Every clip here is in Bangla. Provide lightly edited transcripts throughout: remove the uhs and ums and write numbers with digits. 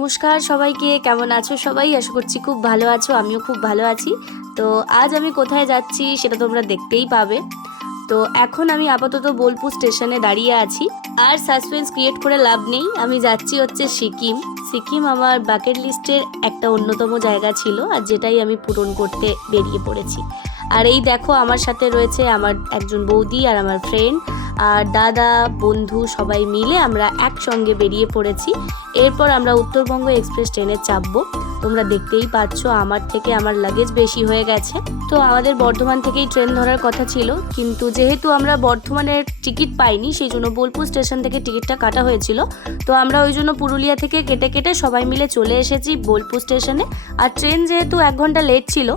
নমস্কার সবাইকে, কেমন আছো সবাই? আশা করছি খুব ভালো আছো, আমিও খুব ভালো আছি। তো আজ আমি কোথায় যাচ্ছি সেটা তোমরা দেখতেই পাবে। তো এখন আমি আপাতত বোলপুর স্টেশনে দাঁড়িয়ে আছি। আর সাসপেন্স ক্রিয়েট করে লাভ নেই, আমি যাচ্ছি হচ্ছে সিকিম। সিকিম আমার বাকেট লিস্টের একটা অন্যতম জায়গা ছিল, আর যেটাই আমি পূরণ করতে বেরিয়ে পড়েছি। আর এই দেখো, আমার সাথে রয়েছে আমার একজন বৌদি আর আমার ফ্রেন্ড আর দাদা, বন্ধু সবাই মিলে আমরা একসঙ্গে বেরিয়ে পড়েছি। এরপর আমরা উত্তরবঙ্গ এক্সপ্রেস ট্রেনে চাপবো। তোমরা দেখতেই পাচ্ছ আমার থেকে আমার লাগেজ বেশি হয়ে গেছে। তো আমাদের বর্ধমান থেকেই ট্রেন ধরার কথা ছিল, কিন্তু যেহেতু আমরা বর্ধমানের টিকিট পাইনি, সেই জন্য বোলপুর স্টেশন থেকে টিকিটটা কাটা হয়েছিল। তো আমরা ওই জন্য পুরুলিয়া থেকে কেটে কেটে সবাই মিলে চলে এসেছি বোলপুর স্টেশনে। আর ট্রেন যেহেতু 1 ঘন্টা লেট ছিল,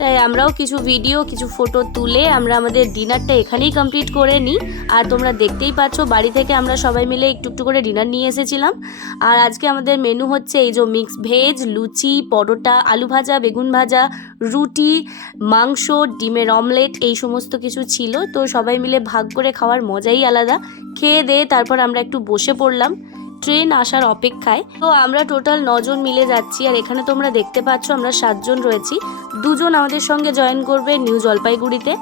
তাই আমরাও কিছু ভিডিও, কিছু ফটো তুলে আমরা আমাদের ডিনারটা এখানেই কমপ্লিট করে নিই। আর তোমরা দেখতেই পাচ্ছ বাড়ি থেকে আমরা সবাই মিলে একটু একটু করে ডিনার নিয়ে এসেছিলাম। আর আজকে আমাদের মেনু হচ্ছে এই যে মিক্স ভেজ, লুচি, পরোটা, আলু ভাজা, বেগুন ভাজা, রুটি, মাংস, ডিমের অমলেট, এই সমস্ত কিছু ছিল। তো সবাই মিলে ভাগ করে খাওয়ার মজাই আলাদা। খেয়ে দিয়ে তারপর আমরা একটু বসে পড়লাম ট্রেন আসার অপেক্ষায়। তো আমরা টোটাল 9 জন মিলে যাচ্ছি। আর এখানে তোমরা দেখতে পাচ্ছ আমরা 7 জন রয়েছি। 2 জন আমাদের সঙ্গে জয়েন করবে নিউ জলপাইগুড়িতে।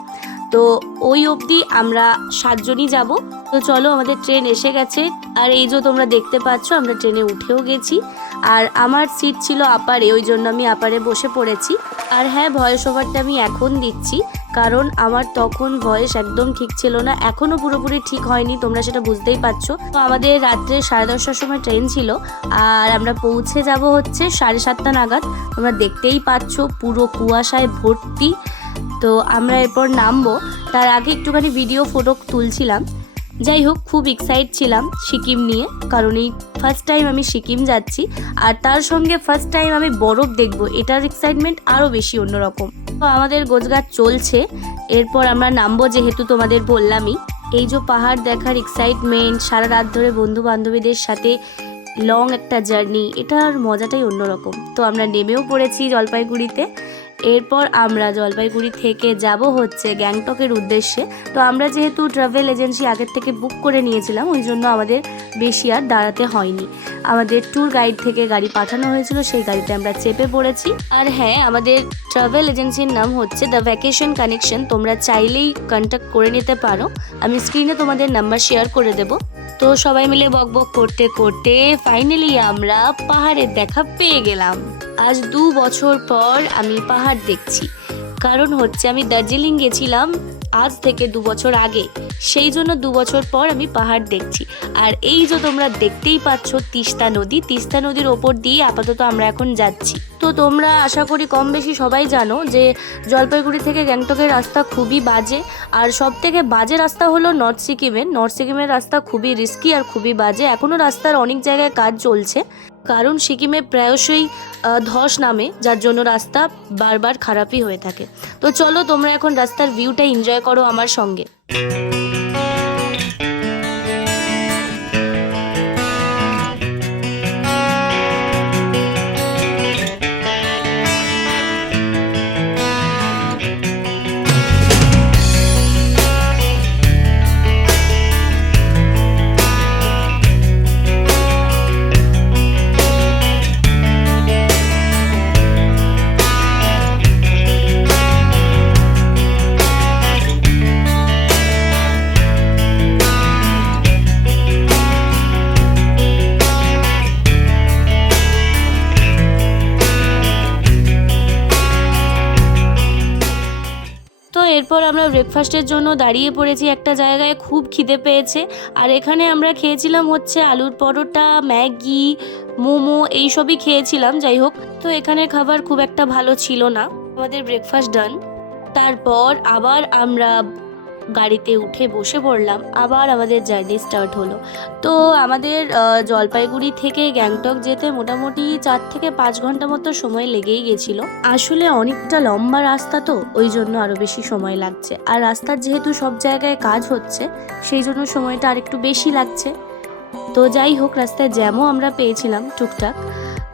তো ওই অবধি আমরা 7 জনই যাব। তো চলো, আমাদের ট্রেন এসে গেছে। আর এই যে তোমরা দেখতে পাচ্ছ আমরা ট্রেনে উঠেও গেছি। আর আমার সিট ছিল আপারে, ওই জন্য আমি আপারে বসে পড়েছি। আর হ্যাঁ, ভয়েস ওভারটা আমি এখন দিচ্ছি, কারণ আমার তখন ভয়েস একদম ঠিক ছিল না, এখনও পুরোপুরি ঠিক হয়নি, তোমরা সেটা বুঝতেই পারছো। তো আমাদের রাত্রে 10:30টার সময় ট্রেন ছিল, আর আমরা পৌঁছে যাব হচ্ছে 7:30 নাগাদ। তোমরা দেখতেই পাচ্ছ পুরো কুয়াশায় ভর্তি। তো আমরা এরপর নামবো, তার আগে একটুখানি ভিডিও ফটো তুলছিলাম। যাই হোক, খুব এক্সাইট ছিলাম সিকিম নিয়ে, কারণ এই ফার্স্ট টাইম আমি সিকিম যাচ্ছি, আর তার সঙ্গে ফার্স্ট টাইম আমি বরফ দেখবো, এটার এক্সাইটমেন্ট আরও বেশি অন্যরকম। তো আমাদের গোছগাছ চলছে, এরপর আমরা নামবো, যেহেতু তোমাদের বললামই। এই যে পাহাড় দেখার এক্সাইটমেন্ট, সারা রাত ধরে বন্ধু বান্ধবীদের সাথে লং একটা জার্নি, এটার মজাটাই অন্যরকম। তো আমরা নেমেও পড়েছি জলপাইগুড়িতে। এরপর আমরা জলপাইগুড়ি থেকে যাব হচ্ছে গ্যাংটকের উদ্দেশ্যে। তো আমরা যেহেতু ট্রাভেল এজেন্সি আগের থেকে বুক করে নিয়েছিলাম, ওই জন্য আমাদের বেশি আর দাঁড়াতে হয়নি। আমাদের ট্যুর গাইড থেকে গাড়ি পাঠানো হয়েছিল, সেই গাড়িতে আমরা চেপে পড়েছি। আর হ্যাঁ, আমাদের ট্রাভেল এজেন্সির নাম হচ্ছে দ্য ভ্যাকেশন কানেকশন। তোমরা চাইলেই কন্ট্যাক্ট করে নিতে পারো, আমি স্ক্রিনে তোমাদের নাম্বার শেয়ার করে দেবো। তো সবাই মিলে বকবক করতে করতে ফাইনালি আমরা পাহাড়ের দেখা পেয়ে গেলাম। আজ 2 বছর পর আমি পাহাড় দেখছি, কারণ হচ্ছে আমি দার্জিলিং গেছিলাম আজ থেকে 2 বছর আগে, সেই জন্য 2 বছর পর আমি পাহাড় দেখছি। আর এই যে তোমরা দেখতেই পাচ্ছ তিস্তা নদী, তিস্তা নদীর ওপর দিয়ে আপাতত আমরা এখন যাচ্ছি। তো তোমরা আশা করি কম বেশি সবাই জানো যে জলপাইগুড়ি থেকে গ্যাংটকের রাস্তা খুবই বাজে। আর সব থেকে বাজে রাস্তা হলো নর্থ সিকিমের রাস্তা খুবই রিস্কি আর খুবই বাজে। এখনও রাস্তার অনেক জায়গায় কাজ চলছে, কারণ সিকিমে প্রায়শই ধস নামে, যার জন্য রাস্তা বারবার খারাপই হয়ে থাকে। তো চলো, তোমরা এখন রাস্তার ভিউটা এনজয় করো আমার সঙ্গে। তো এরপর আমরা ব্রেকফাস্টের জন্য দাঁড়িয়ে পড়েছি একটা জায়গায়, খুব খিদে পেয়েছে। আর এখানে আমরা খেয়েছিলাম হচ্ছে আলুর পরোটা, ম্যাগি, মোমো, এইসবই খেয়েছিলাম। যাই হোক, তো এখানের খাবার খুব একটা ভালো ছিল না। আমাদের ব্রেকফাস্ট ডান, তারপর আবার আমরা গাড়িতে উঠে বসে পড়লাম, আবার আমাদের জার্নি স্টার্ট হলো। তো আমাদের জলপাইগুড়ি থেকে গ্যাংটক যেতে মোটামুটি 4 থেকে 5 ঘন্টা মতো সময় লেগেই গেছিলো। আসলে অনেকটা লম্বা রাস্তা, তো ওই জন্য আরও বেশি সময় লাগছে। আর রাস্তার যেহেতু সব জায়গায় কাজ হচ্ছে, সেই জন্য সময়টা আরেকটু বেশি লাগছে। তো যাই হোক, রাস্তায় জ্যামও আমরা পেয়েছিলাম টুকটাক।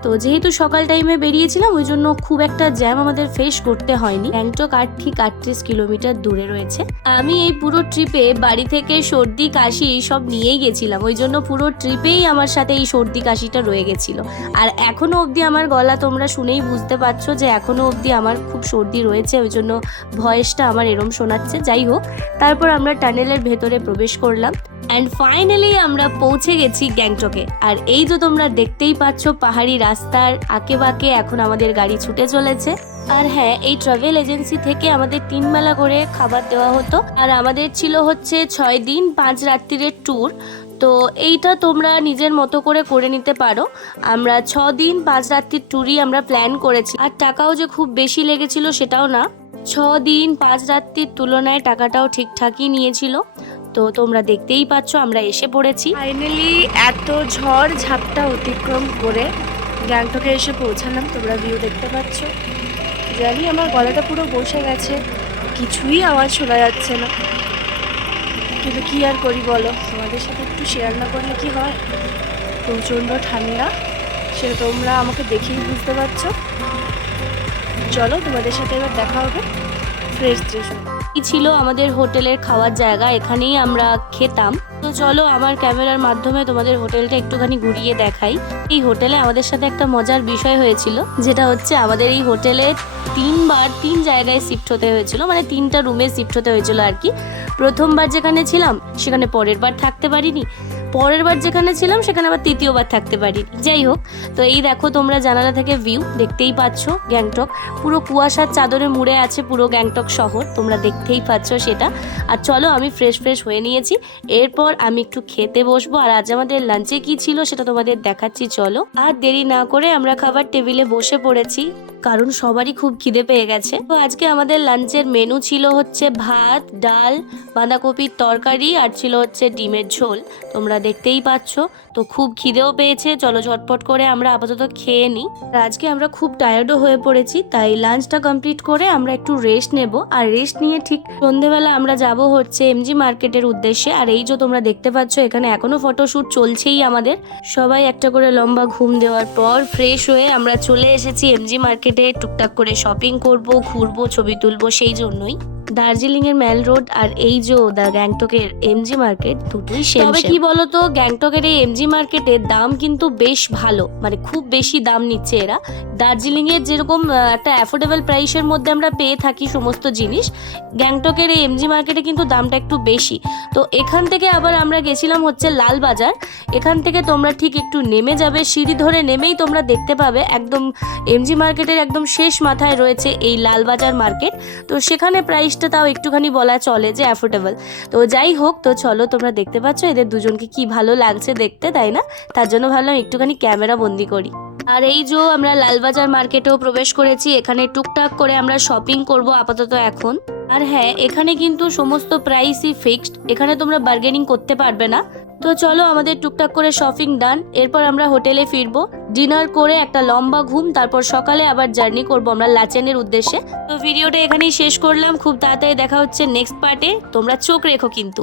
তো যেহেতু সকাল টাইমে বেরিয়েছিলাম ওই জন্য খুব একটা জ্যাম আমাদের ফেস করতে হয়নি। গ্যাংটক ঠিক 38 কিলোমিটার দূরে রয়েছে। আমি এই পুরো ট্রিপে বাড়ি থেকে সর্দি কাশি সব নিয়েই গেছিলাম, ওই জন্য পুরো ট্রিপেই আমার সাথে এই সর্দি কাশিটা রয়ে গেছিল। আর এখনো অবধি আমার গলা তোমরা শুনেই বুঝতে পারছো যে এখনো অবধি আমার খুব সর্দি রয়েছে, ওই জন্য ভয়েসটা আমার এরম শোনাচ্ছে। যাই হোক, তারপর আমরা টানেলের ভেতরে প্রবেশ করলাম অ্যান্ড ফাইনালি আমরা পৌঁছে গেছি গ্যাংটকে। আর এই যে তোমরা দেখতেই পাচ্ছ পাহাড়ি রাস্তার আঁকে বাঁকে এখন আমাদের গাড়ি ছুটে চলেছে। আর হ্যাঁ, এই ট্রাভেল এজেন্সি থেকে আমাদের 3 বেলা করে খাবার দেওয়া হতো। আর আমাদের ছিল হচ্ছে 6 দিন 5 রাত্রির ট্যুর। তো এইটা তোমরা নিজের মতো করে নিতে পারো। আমরা 6 দিন 5 রাত্রির ট্যুরই আমরা প্ল্যান করেছি। আর টাকাও যে খুব বেশি লেগেছিল সেটাও না, 6 দিন 5 রাত্রির তুলনায় টাকাটাও ঠিকঠাকই নিয়েছিল। তো তোমরা দেখতেই পাচ্ছ আমরা এসে পড়েছি। ফাইনালি এত ঝড় ঝাপটা অতিক্রম করে গ্যাংটকে এসে পৌঁছালাম। তোমরা ভিউ দেখতে পাচ্ছ। জানি আমার গলাটা পুরো বসে গেছে, কিছুই আওয়াজ শোনা যাচ্ছে না, কিন্তু কি আর করি বলো, তোমাদের সাথে একটু শেয়ার না করলে কি হয়। প্রচণ্ড ঠান্ডা, সেটা তোমরা আমাকে দেখেই বুঝতে পারছো। চলো তোমাদের সাথে এবার দেখা হবে ফ্রেশ ড্রেস। এই ছিল আমাদের হোটেলের খাওয়ার জায়গা, এখানেই আমরা খেতাম। তো চলো আমার ক্যামেরার মাধ্যমে তোমাদের হোটেলটা একটুখানি ঘুরিয়ে দেখাই। এই হোটেলে আমাদের সাথে একটা মজার বিষয় হয়েছিল, যেটা হচ্ছে আমাদের এই হোটেলে 3 জায়গায় শিফট হতে হয়েছিল, মানে 3টা রুমে শিফট হতে হয়েছিল আর কি। প্রথমবার যেখানে ছিলাম সেখানে পরের বার থাকতে পারিনি, পরের বার যেখানে ছিলাম সেখানে আবার তৃতীয়বার থাকতে পারিনি। যাই হোক, তো এই দেখো তোমরা জানালা থেকে ভিউ দেখতেই পাচ্ছ। গ্যাংটক পুরো কুয়াশার চাদরে মুড়ে আছে, পুরো গ্যাংটক শহর তোমরা দেখতেই পাচ্ছ সেটা। আর চলো আমি ফ্রেশ হয়ে নিয়েছি, এরপর আমি একটু খেতে বসবো। আর আজ আমাদের লাঞ্চে কি ছিল সেটা তোমাদের দেখাচ্ছি। চলো আর দেরি না করে আমরা খাবার টেবিলে বসে পড়েছি, কারণ সবারই খুব খিদে পেয়ে গেছে। তো আজকে আমাদের লাঞ্চের মেনু ছিল হচ্ছে ভাত, ডাল, বাঁধাকপির তরকারি আর ছিল হচ্ছে ডিমের ঝোল। তোমরা দেখতেই পাচ্ছ। তো খুব খিদেও পেয়েছে, চলো ঝটপট করে আমরা আপাতত খেয়ে নিই। আর আজকে আমরা খুব টায়ার্ডও হয়ে পড়েছি, তাই লাঞ্চটা কমপ্লিট করে আমরা একটু রেস্ট নেব। আর রেস্ট নিয়ে ঠিক সন্ধেবেলা আমরা যাব হচ্ছে এমজি মার্কেটের উদ্দেশ্যে। আর এই যে তোমরা দেখতে পাচ্ছ এখানে এখনো ফটোশুট চলছেই আমাদের। সবাই একটা করে লম্বা ঘুম দেওয়ার পর ফ্রেশ হয়ে আমরা চলে এসেছি এমজি মার্কেটে। টুকটাক করে শপিং করব, ঘুরবো, ছবি তুলবো, সেই জন্যই। দার্জিলিং এর মেল রোড আর এই যে গ্যাংটকের এমজি মার্কেট দুটোই সেম। তবে কি বলতো, গ্যাংটকের এই এমজি মার্কেটের দাম কিন্তু বেশ ভালো, মানে খুব বেশি দাম নিচ্ছে এরা। দার্জিলিং এর যেরকম একটা অ্যাফোর্ডেবল প্রাইসের মধ্যে আমরা পেয়ে থাকি সমস্ত জিনিস, গ্যাংটকের এই এমজি মার্কেটে কিন্তু দামটা একটু বেশি। তো এখান থেকে আবার আমরা গেছিলাম হচ্ছে লালবাজার। এখান থেকে তোমরা ঠিক একটু নেমে যাবে, সিঁড়ি ধরে নেমেই তোমরা দেখতে পাবে একদম এমজি মার্কেটের একদম শেষ মাথায় রয়েছে এই লালবাজার মার্কেট। তো সেখানে প্রাইসটা তাও একটুখানি বলা চলে যে অ্যাফোর্ডেবল। তো যাই হোক, তো চলো তোমরা দেখতে পাচ্ছ এদের দুজনকে কি ভালো লাগছে দেখতে, তাই না? তার জন্য ভাবলাম একটুখানি ক্যামেরা বন্দি করি। আর এই যে আমরা লালবাজার মার্কেটেও প্রবেশ করেছি, এখানে টুকটাক করে আমরা শপিং করব আপাতত এখন। আর হ্যাঁ, এখানে কিন্তু সমস্ত প্রাইসই ফিক্সড, এখানে তোমরা বার্গেনিং করতে পারবে না। তো চলো আমাদের টুকটাক করে শপিং ডান, এরপর আমরা হোটেলে ফিরবো, ডিনার করে একটা লম্বা ঘুম, তারপর সকালে আবার জার্নি করবো আমরা লাচেনের উদ্দেশ্যে। তো ভিডিওটা এখানেই শেষ করলাম, খুব তাড়াতাড়ি দেখা হচ্ছে নেক্সট পার্টে, তোমরা চোখ রেখো কিন্তু।